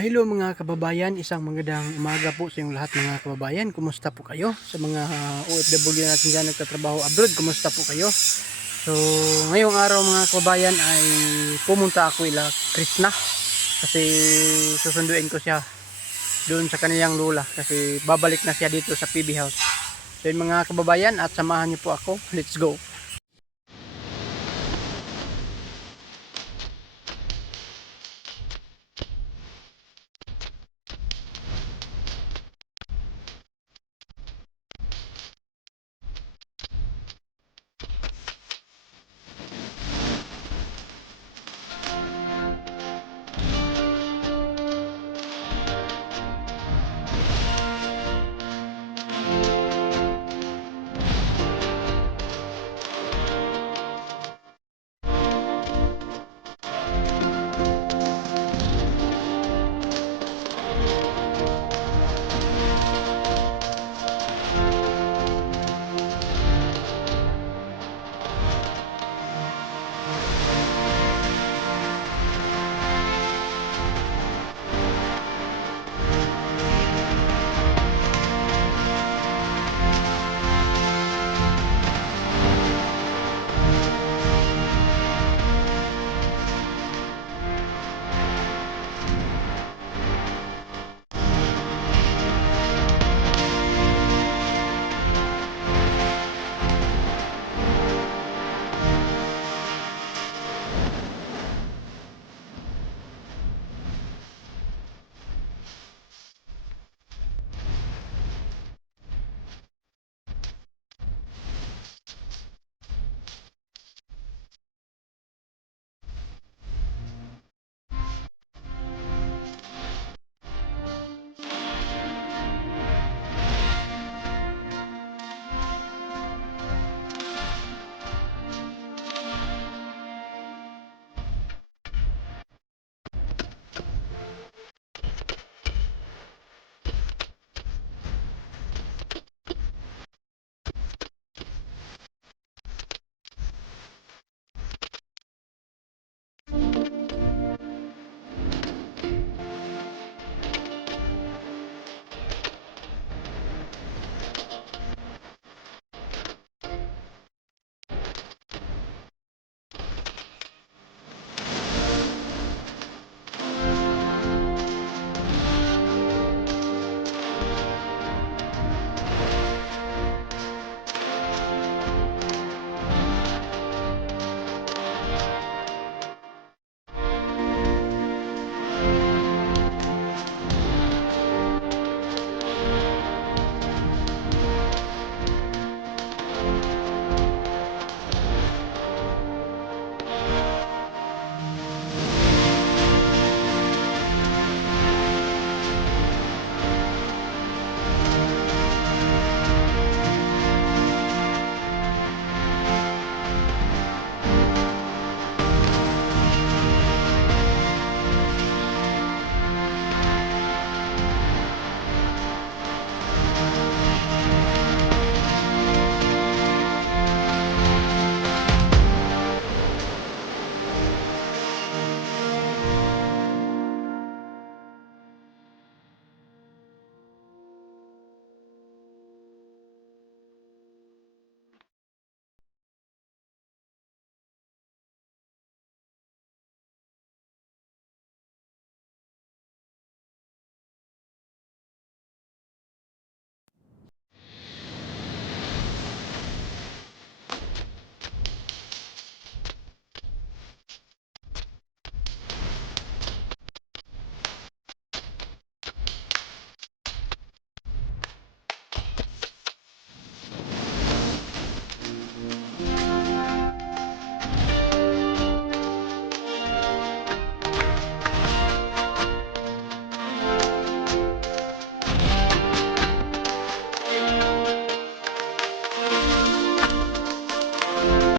Hello mga kababayan, isang magandang umaga po sa inyong lahat mga kababayan. Kumusta po kayo? Sa mga OFW natin dyan nagtatrabaho abroad, kumusta po kayo? So ngayong araw mga kababayan ay pumunta ako ila Krishna kasi susunduin ko siya doon sa kanilang lula kasi babalik na siya dito sa PB House. So yun mga kababayan, at samahan niyo po ako. Let's go!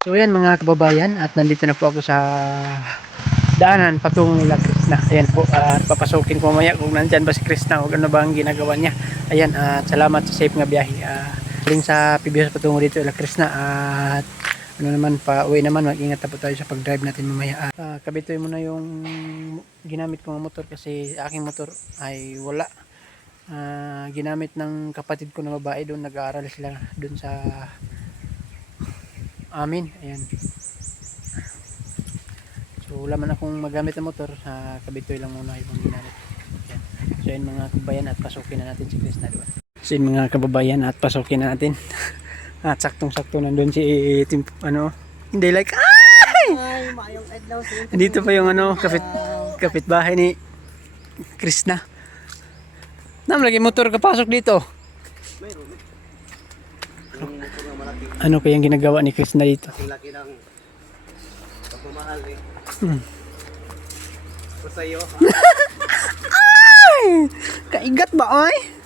So yan mga kababayan, at nandito na po ako sa daanan patungo nila Krishna. Ayan po, at papasukin ko mamaya kung nandyan ba si Krishna o ano ba ang ginagawa niya. Ayan, at salamat sa safe nga biyahe. Galing sa PBS patungo dito nila Krishna, at ano naman, pa uwi naman, mag-ingat na po tayo sa pag-drive natin mamaya. Kabitoy mo na yung ginamit kong motor kasi aking motor ay wala. Ginamit ng kapatid ko na babae doon, nag-aaral sila doon sa amin. Ayan. So wala man akong magamit ng motor, kabitoy lang muna yung ginamit. Ayan. So yun mga kababayan, at pasukin na natin si Chris na doon. So yun mga kababayan, at pasukin na natin. At saktong-sakto nandun si hindi like ay! Dito pa yung kapitbahay ni Chris na. Lagi motor kapasok dito. Ano kayang ginagawa ni Chris na dito? Laki ng pagmamahal eh. Sa'yo. Ay! Kaigat ba ay?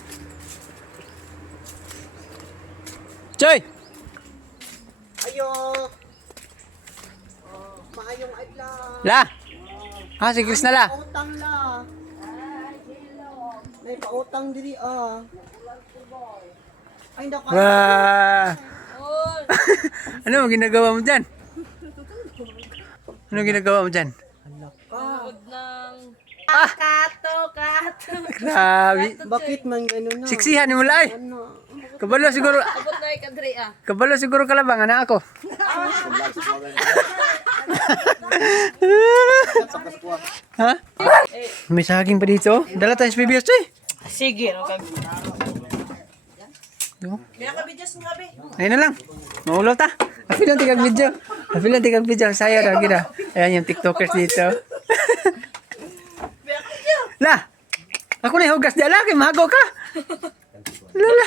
Choy! Ayo! Maayong adlaw. La! Si Chris na la. Pautang la. May pautang diri Ay, naka. Wah! Ano ginagawa mo dyan? Ano ginagawa mo dyan? Kato. Grabe. Bakit man gano'n na? Siksihan mo la ay. Kabalo siguro. Abot na kadri Kabalo siguro kalabang anak ako. Ha? May saging pa dito. Dala tayo sa PBS eh. Sige, okay. Kaya ka videos nga be. Ayun na lang. Maulo ta. Apilan tigag video. Apilan tigag video. Saya na gina. Ayan yung TikTokers dito. La! Ako na hugas di ala kay mahago ka. Lala.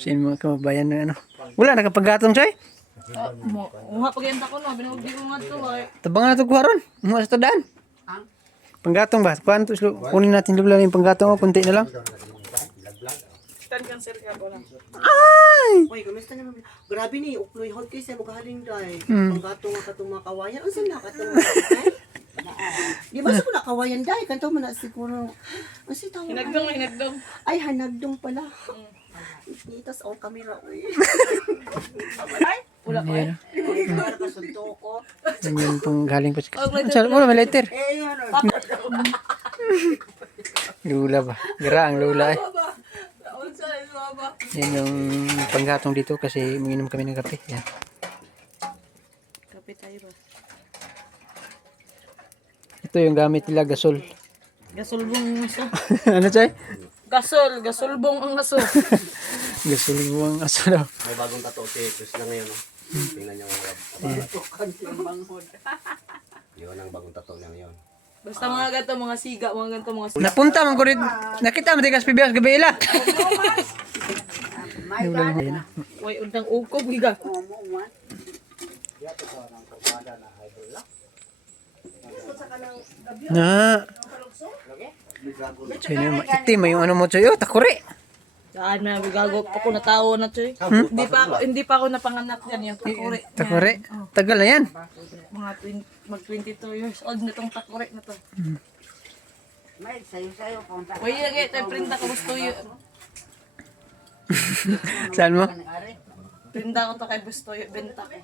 Sin mga kababayan na ano. Wala nakapaggatong siya eh. Muha pagyanta ko no, binugdi ko nga to ay. Tabangan na ito kuharon. Mga sa daan. Panggatong ba? Kuhaan to. Kunin natin lula yung panggatong o. Kunti na lang. Ay! Uy, kumusta naman? Grabe ni, ukloy hot kayo sa magaling dahil. Panggatong nga katong mga kawayan. Ang saan na katong mga kawayan? Di ba sa mga kawayan dahil? Kanto mo na siguro. Ang sitaw. Hinagdong. Ay, hanagdong pala. Itas all camera. Uy. Wala ko. Yan yung pang galing pa sa... Wala may lighter. Lula ba? Gira ang lula eh. Yan yung panggatong dito kasi manginom kami ng kape. Yan. Kape tayo ba? Ito yung gamit nila, gasol. Gasolbong ang aso. Ano chay? Gasolbong ang aso. Gasol buwang aso daw. May bagong tattoo si Chris na ngayon. Tingnan niyo mga yun ang bagong tattoo niya ngayon. Basta mga ganito, mga siga, mga ganito, mga siga. Napunta man ko rin. Nakita mo tigas PBS gabi ila. Uy, undang ukob, giga. Na. Choy na itim yung ano mo choy. Takuri. Saan na, bigago ako na tao na to eh. Hindi pa ako napanganak yan, yung takuri. Takuri. Tagal na yan. Mga mag 22 years old na tong takuri na to. Uy, lagi, tayo printa ko gusto yun. Saan mo? Printa ko to kay gusto yun, benta ko.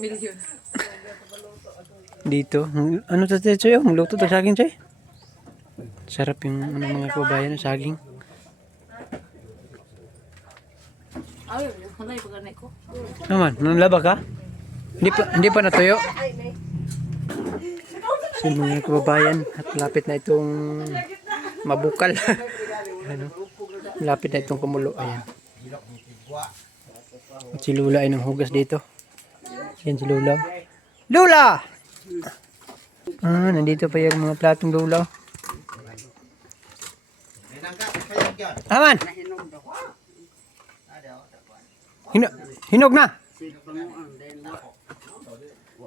500,000. Dito. Ano to choy? Magluto to saging choy. Sarap yung mga kababayan ng saging. Ay, hanay pagkanay ko. Naman, nanlaba ka? Hindi pa natuyo. So mga kababayan, at lapit na itong mabukal. Ano? Lapit na itong kumulo. Ayan. At si Lula ay nang hugas dito. Yan si Lula. Lula! Nandito pa yung mga platong Lula. Aman! Hinog na!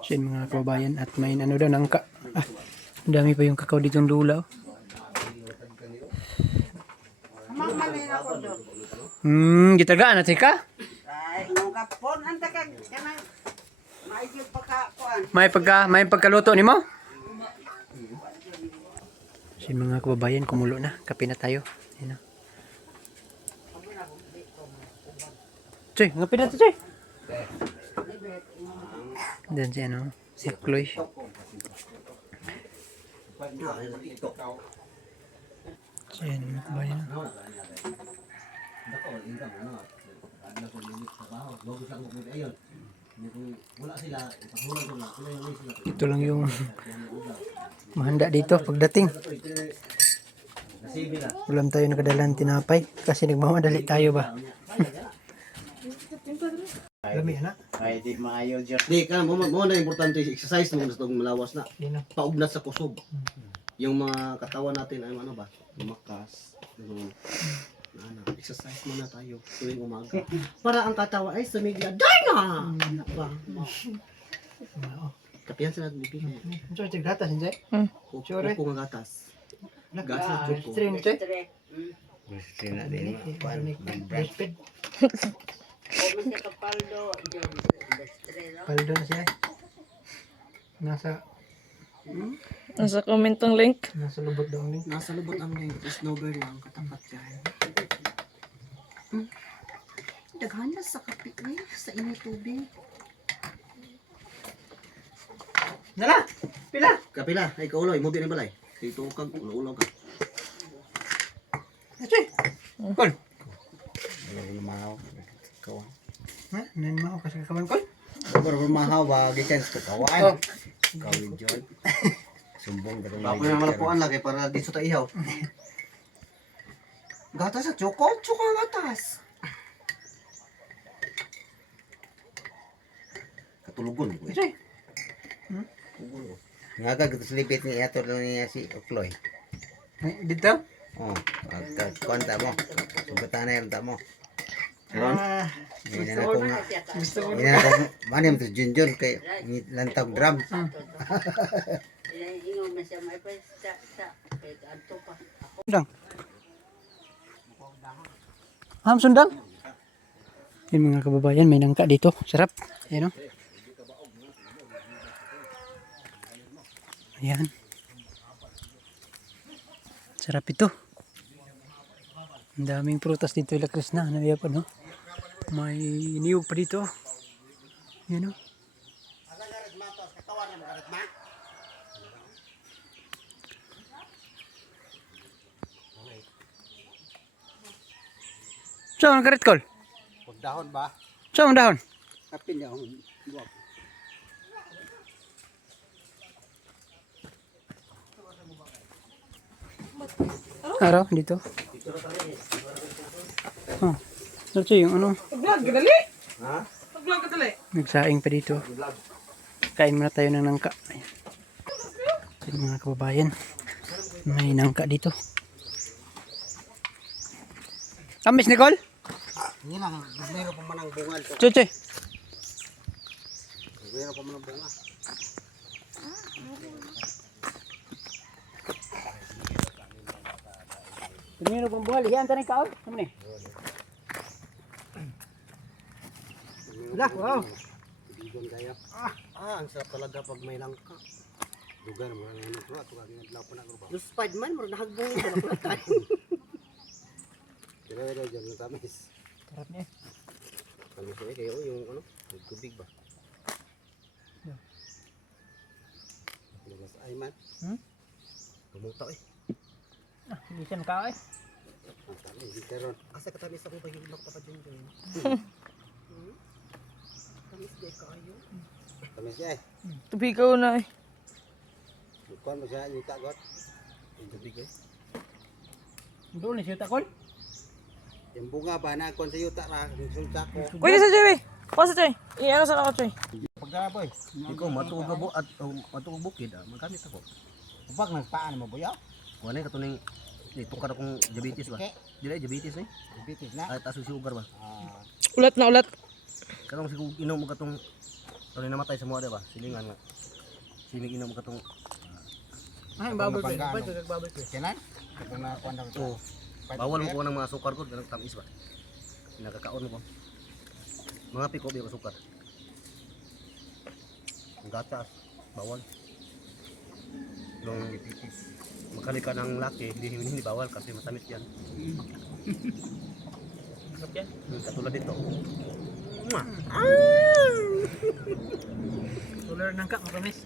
So yun mga kababayan, at may ano daw nangka. Ang dami pa yung kakao ditong Lula. Gitagaan natin ka? May pagkaluto ni mo? So yun mga kababayan, kumulo na. Kape na tayo. Yan o. Choy, ngapin na to, Choy. Dan si ano, si Chloe. Si ano, mga kabayan. Ito lang yung mahanda dito pagdating. Ulam tayo nakadalang tinapay kasi nagmamadali tayo ba. Lami na. Ay, di maayo dyan. Di ka mo na importante exercise mo gusto malawas na. Dino. Paugnat sa kusog. Yung mga katawan natin ay ano ba? Lumakas. Exercise muna tayo tuwing umaga. Para ang katawan ay sumigla. Darna! Ba? Kapihan sa natin bibig. Choy, gatas hindi. Sure. Kuko nga gatas. Gatas kuko. String, Choy. Gusto na din. Breastfeed. Paldo na siya. Nasa comment ang link. Nasa lubot daw ni. Nasa lubot ang link. Snowbird lang katapat dyan. Daghan na sa kape ay sa init tubig. Nala! Pila! Kapila, ay kauloy, mo bin balay. Dito kag ulo-ulo ka. Choy! Kol! Lumahaw. Kawan. Ha? Nan mo kasi kaman kol? Baru lumahaw ba? Gitan sa kawan. Kawin dyan. Sumbong ka Bapo na malapuan lagi para di sa ihaw. Gatas sa choco, choco gatas. Katulugon ko. Choy! Nga ka gusto slipit ni ato lang niya si Okloy. Dito? Oh, konta mo. Sumbutan na yung mo. Ah, Hindi na akong gusto ko. Hindi na akong manim to Junjun kay lantag drum. Sundang. Ham sundang. Yung mga kababayan, may nangka dito. Sarap. Ayan o. Ayan. Sarap ito. Ang daming prutas dito ila Krishna. Nariya pa no. May niyog pa dito. Ayan o. Saan ang karit kol? Dahon ba? Saan ang dahon? Kapin niya akong buwak. Araw dito. Oh. Ano yung ano? Vlog, dali! Ha? Vlog ka dali! Nagsaing pa dito. Kain muna tayo ng nangka. Ayan. Ayan, mga kababayan. May nangka dito. Kamis, Nicole? Hindi lang, meron pa man ang bunga. Chuche. Meron pa man ang bunga. Tumiro pang buhal. Iyan tanay kaon. Ano ni? Wala, wow. Bidon kaya. Ang sarap talaga pag may langka. Lugar mo ang ano ko ato kagin adlaw pa na ko ba. Yung Spiderman, mo nahagbong ito na pala. Dere dere jam tamis. Sarap niya. Tamis eh kayo yung ano, yung tubig ba. Lugas ay man. Tumuta eh. Ah, hindi siya makain. Ang tamis di karon. Asa katamis ako pa yung pa dyan dyan. Tamis di kayo. Tamis ay. Tubigaw na eh. Kuan mo siya yung tagot. Yung tubig eh. Doon na siya takol. Yung bunga ba na kon sa yuta ra, yung sulta ko. Pwede sa Joy, pa sa Joy. Ano sa ako, Joy? Pagdara boy. Ikaw matuog na at matuog bukid magamit ako. Ubak nagpaan mo boy. Kuha na katuning itukar akong diabetes ba? Dili diabetes eh. Bitis na. Ay taas yung sugar ba? Ulat na ulat. Kanang siguro inom mo katong tuloy namatay sa mga ba? Silingan nga. Siling inom mo katong Ay, baboy pa. baboy pa. Kenan? Kung na kuan daw. oh, bawal mo ko ng mga sukar ko ganang tamis ba? Nakakaon mo ko. Mga piko ba sukar? Ang gatas, bawal. Nung makali ka ng laki, hindi bawal kasi matamis yan. Katulad dito. Tular nangka, matamis.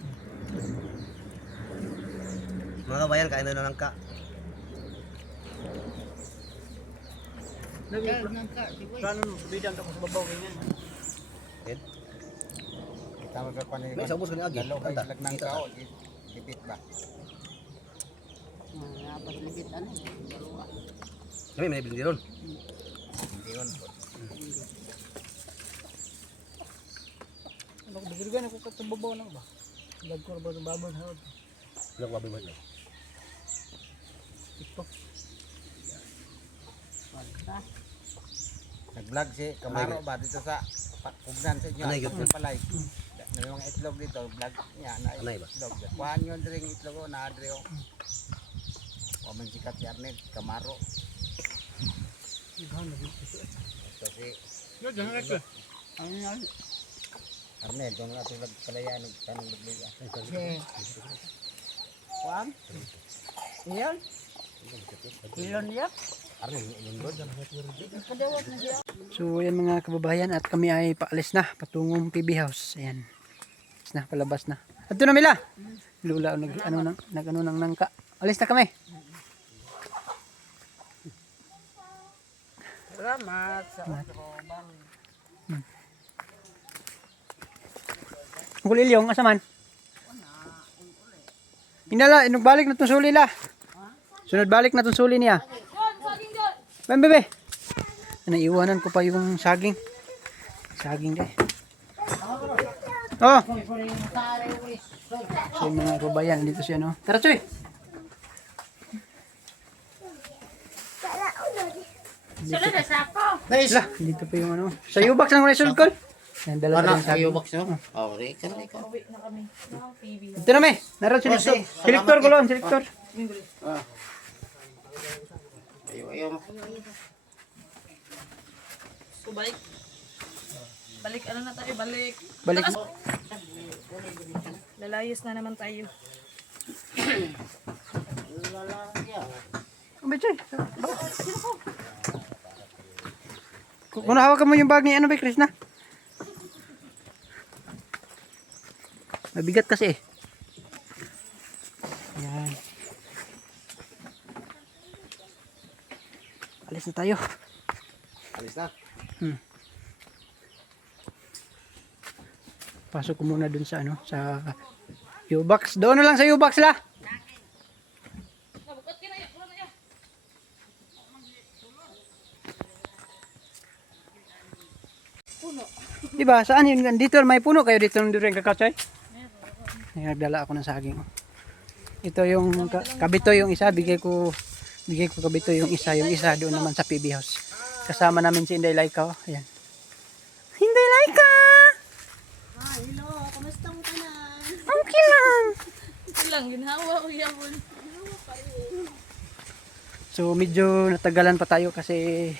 Mga kabayan, kain na lang ka. Plano mo, bidang ka sa babaw ganyan. Kita magkakuan ni. May sabos ka ni Agi. Dalaw kay Kanta. lag ng tao, lipit ba? Kami may bilang diron. Hindi yun. Ano ko, bisirgan ako sa babaw na ba? Lag ko ba sa babaw sa hod? Wala ko baboy mo. Ito. Nag-vlog si Kamaro ba dito sa pugnan sa inyo. Anay, good. Palay. Na yung itlog dito, vlog niya na Anay ba? itlog. Kuhaan yun rin itlog ko na adre o. O man sikat si Arnett, Kamaro. Ito si Arnett, doon nga tulad palayan ng tanong lugluga. Kuan? Iyan? Ilon niya? So yan mga kababayan at kami ay paalis na patungong PB House. Ayan. Alis na, palabas na. Ato na Mila. Lula nag ano nang nangka. Alis na kami. Salamat sa Ungkol ilyong asaman. Inala, inugbalik na tong suli la. Sunod balik na tong suli niya. Ben bebe. Naiiwanan ko pa yung saging. Saging deh. Oh. So yung mga kabayan dito siya no. Tara Choy. Lah, dito pa yung ano. Sa Ubax ng result call. Yan, dala na yung saging. Oh, reka. Uwi na kami. Wow, PB. Ito na me. Naroon selector. Selector ko lang, selector. Ayaw. So, balik. Balik, ano na tayo? Balik. Balik. Lalayas na naman tayo. Choy. Kung hawakan mo yung bag ni ano ba, Chris na? Mabigat kasi eh. Yan. Alis na tayo. Alis na. Pasok ko muna dun sa ano, sa U-Box. Doon na lang sa U-Box la. Diba? Saan yun? Dito may puno kayo dito nung during kakachay? Nagdala ako ng saging. Ito yung kabito yung isa, bigay ko kabito yung isa doon naman sa PB House. Kasama namin si Inday Laika. Oh. Ayan. Inday Laika! hello, kamusta mo ka na? Okay lang. Ito lang, ginhawa ko yapon. So medyo natagalan pa tayo kasi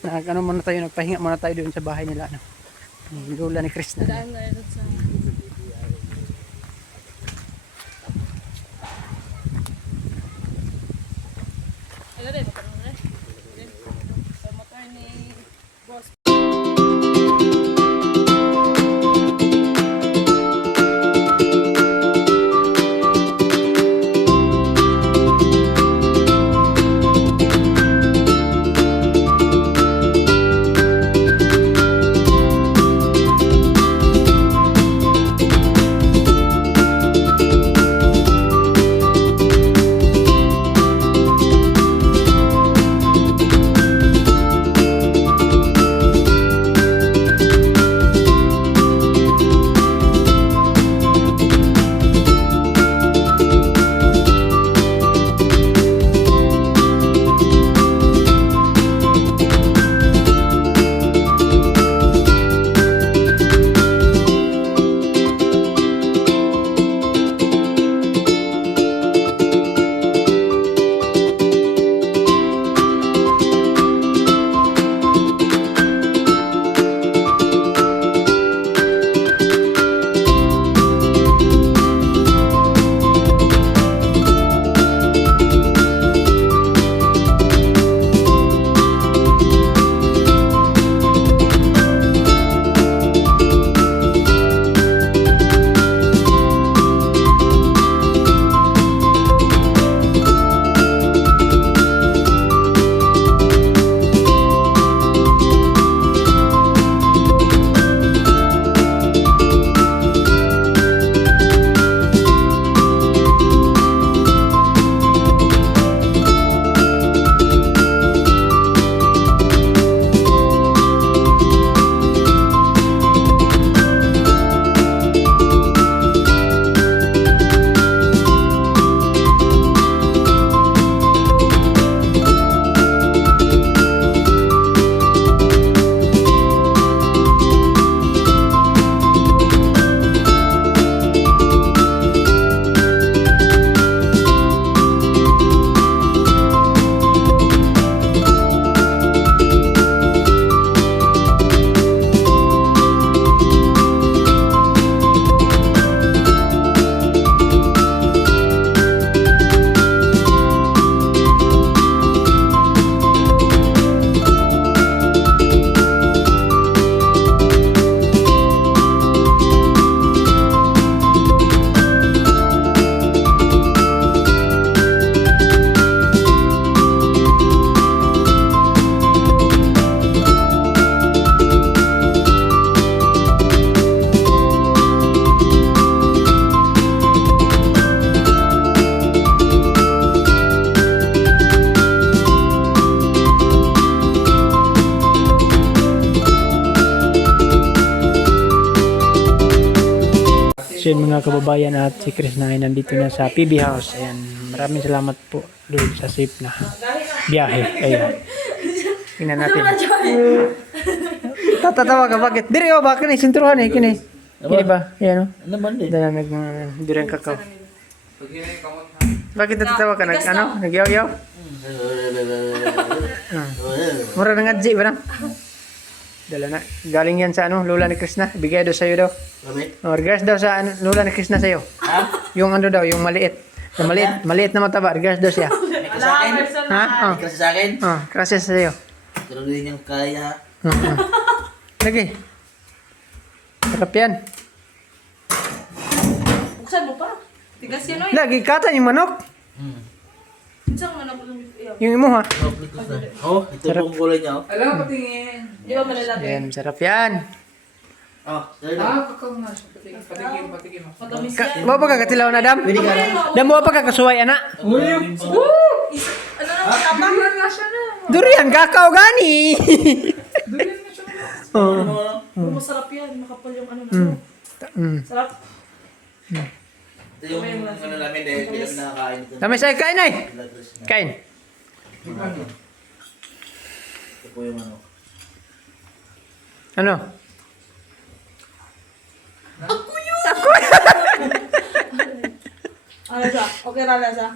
nagpahinga muna tayo doon sa bahay nila ano. Ni Lola ni Chris na. Daan na ito sa... Ano rin, matanong na rin. Sa motor ni boss. So yun mga kababayan, at si Chris na ay nandito na sa PB House. Ayan, maraming salamat po Lord sa safe na biyahe. Ayan. Tingnan natin. Tatatawa ka, bakit? Diri o, bakit na sinturuhan eh, kini. Kini ba? Ayan o. Ano man din? Dala diri ang kakao. Bakit natatawa ka? Nagyaw-yaw? Mura na ngadji ba na? Dala na. Galing yan sa lola ni Krishna. Bigay daw sa'yo daw. O, regards daw sa lola ni Krishna sa'yo. Yung daw, yung maliit. Yung maliit na mataba. Regards daw siya. Ha? Oh. Kasi sa akin, Kasi sa'yo. pero din yung kaya. Lagi. Sarap yan. Buksan mo pa. Tigas yun, oy. Lagi katan yung manok. Isang manok ulit. Yung imo ha. Oh, ito pong kulay niya. Oh. Alam, patingin. Di ba malalaki? Ayan, sarap yan. Oh, sorry na. Kakao nga. Patingin mo. Matamis yan. Bawa pa ka katilaw na dam? Dam mo pa ka kasuway ana? Ano naman tapang? Durian nga siya na. Durian kakao gani. Durian nga siya na. Oh. Masarap yan. Makapal yung ano na. Sarap. Ito yung ano namin dahil hindi namin nakakain ito. Dami say kain ay. Kain. Ito po yung ano. Ano? Ano siya? Okay na siya.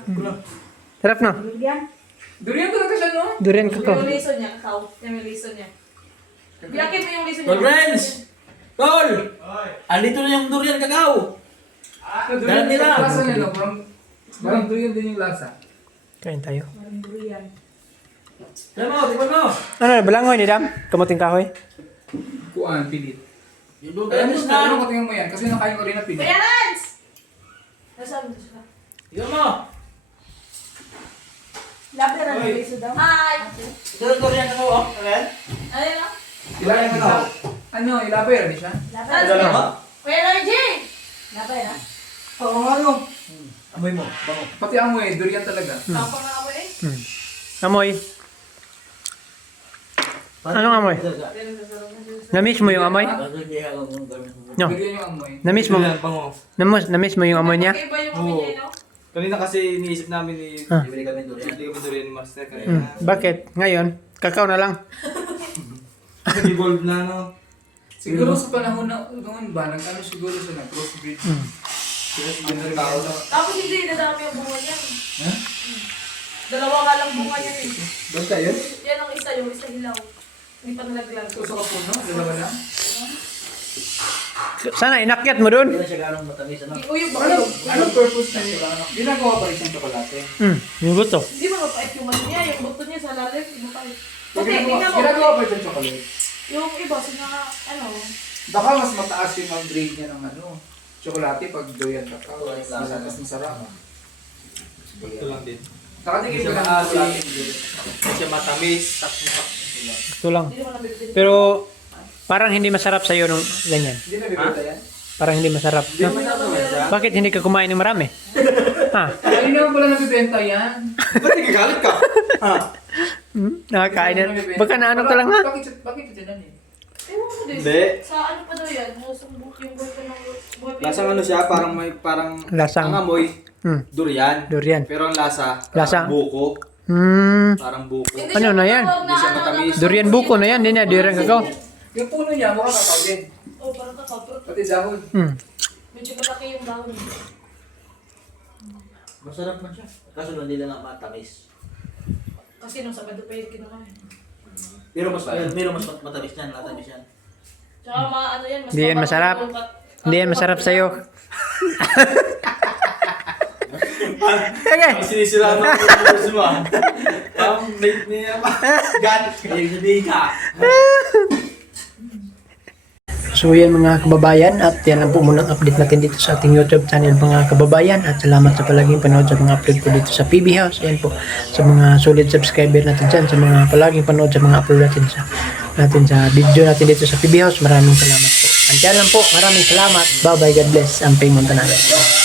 Sarap no? Durian ko na siya, no? Durian kakao. Yung lison niya, kakao. Yung lison niya. Bilakit mo yung lison Tol niya. friends! Tol! Andito na yung durian kakao. Dalam nila. Lasa niya, no? Parang durian din yung lasa. Kain tayo. Tignan mo, tignan mo. Ano, balangoy ni dam? Kamuting kahoy? Kuan, pilit. Yung Alam durian mo, na. ano ko tingnan mo yan? Kasi nakain ko rin na pilit. Kaya Lance! Nasaan mo siya? Tignan mo. Labi na ng liso daw. Hi! Ito yung durian kakao. Oh. Ayan. Ano yun? Ilalim mo na. Ano, ilabay rin siya? Ito lang ba? Kuya Luigi! Labi na. Oo, ano? Amoy mo. Bango. Pati amoy, durian talaga. Tapang na ako eh. Amoy. Anong amoy? Namiss mo yung amoy? No. Durian yung amoy. Namiss mo. Namiss mo yung amoy niya? Okay ba yung amoy niya, no? Kanina kasi iniisip namin ni Bibili kami ng durian. Bibili kami durian ni Master kanina. Bakit? Ngayon, kakao na lang. Evolve na no. Siguro sa panahon na noon ba, nag-ano siguro siya, nag-crossbreed. Sila si Ganda tao na. Tapos hindi nadami yung bunga niyan. Dalawa nga lang bunga niyan eh. Doon tayo? Yan ang isa, yung isa hilaw. Hindi pa nalaglag. Ito sa kapuno, dalawa lang. Sana inakyat mo dun. Hindi na siya ganong matamis. Ano? Uyog ba Ano, uyog? anong purpose na nila? Ginagawa pa rin siyang tsokolate. Yung gusto. Hindi ba mapait yung ano niya, yung buto niya sa lalim, hindi mapait. Kasi Ginagawa, tingnan mo, ginagawa pa rin siyang tsokolate. yung iba, sina, ano, Baka mas mataas yung ang grade niya ng ano, tsokolate pag durian kakao. Mas masarap. Ito lang din. Nakatingin Hindi ko siya lang maasim. tsokolate. Hindi siya matamis. Sakto-sakto lang. Ito lang. hindi naman nabibili. Pero parang hindi masarap sa'yo nung ganyan. Hindi na bibenta yan? Parang hindi masarap. No? Bakit hindi ka kumain ng marami? Ha? Ay, hindi naman pala nabibenta yan. Ba't nagagalit ka? Nakakain na. Baka na ano ka lang ha? Bakit ito dyan eh? Ewan ko din. Hindi. Sa ano pa daw yan? Yung boy ko ng boy ko. Lasang ano siya, parang may parang Lasang. ang amoy durian. Durian. Pero ang lasa, Lasa. parang buko. Parang buko. Hindi Ano siya na yan? matawag Hindi siya ano, matamis. Durian buko na yan. Hindi na. Durian kakao. Yung puno niya, mukha kakao din. Oh, parang kakao. Pero Pati dahon. medyo malaki yung dahon. Masarap man siya. Kaso hindi lang matamis. Kasi nung Sabado pa yun kinuha. Pero mas matamis yan. Matamis yan. Tsaka ano yan, mas Hindi yan mabango masarap. yung Hindi yan masarap sa'yo. Okay. Sinisira mo yung puso mo ah. Parang late niya pa. God. Kaya sabihin ka. So yan mga kababayan, at yan lang po muna ang update natin dito sa ating YouTube channel mga kababayan, at salamat sa palaging panood sa mga upload ko dito sa PB House. Ayan po sa mga solid subscriber natin dyan, sa mga palaging panood sa mga upload natin sa video natin dito sa PB House. Maraming salamat po. Andiyan lang po, maraming salamat. Bye bye, God bless. Amping Montanales.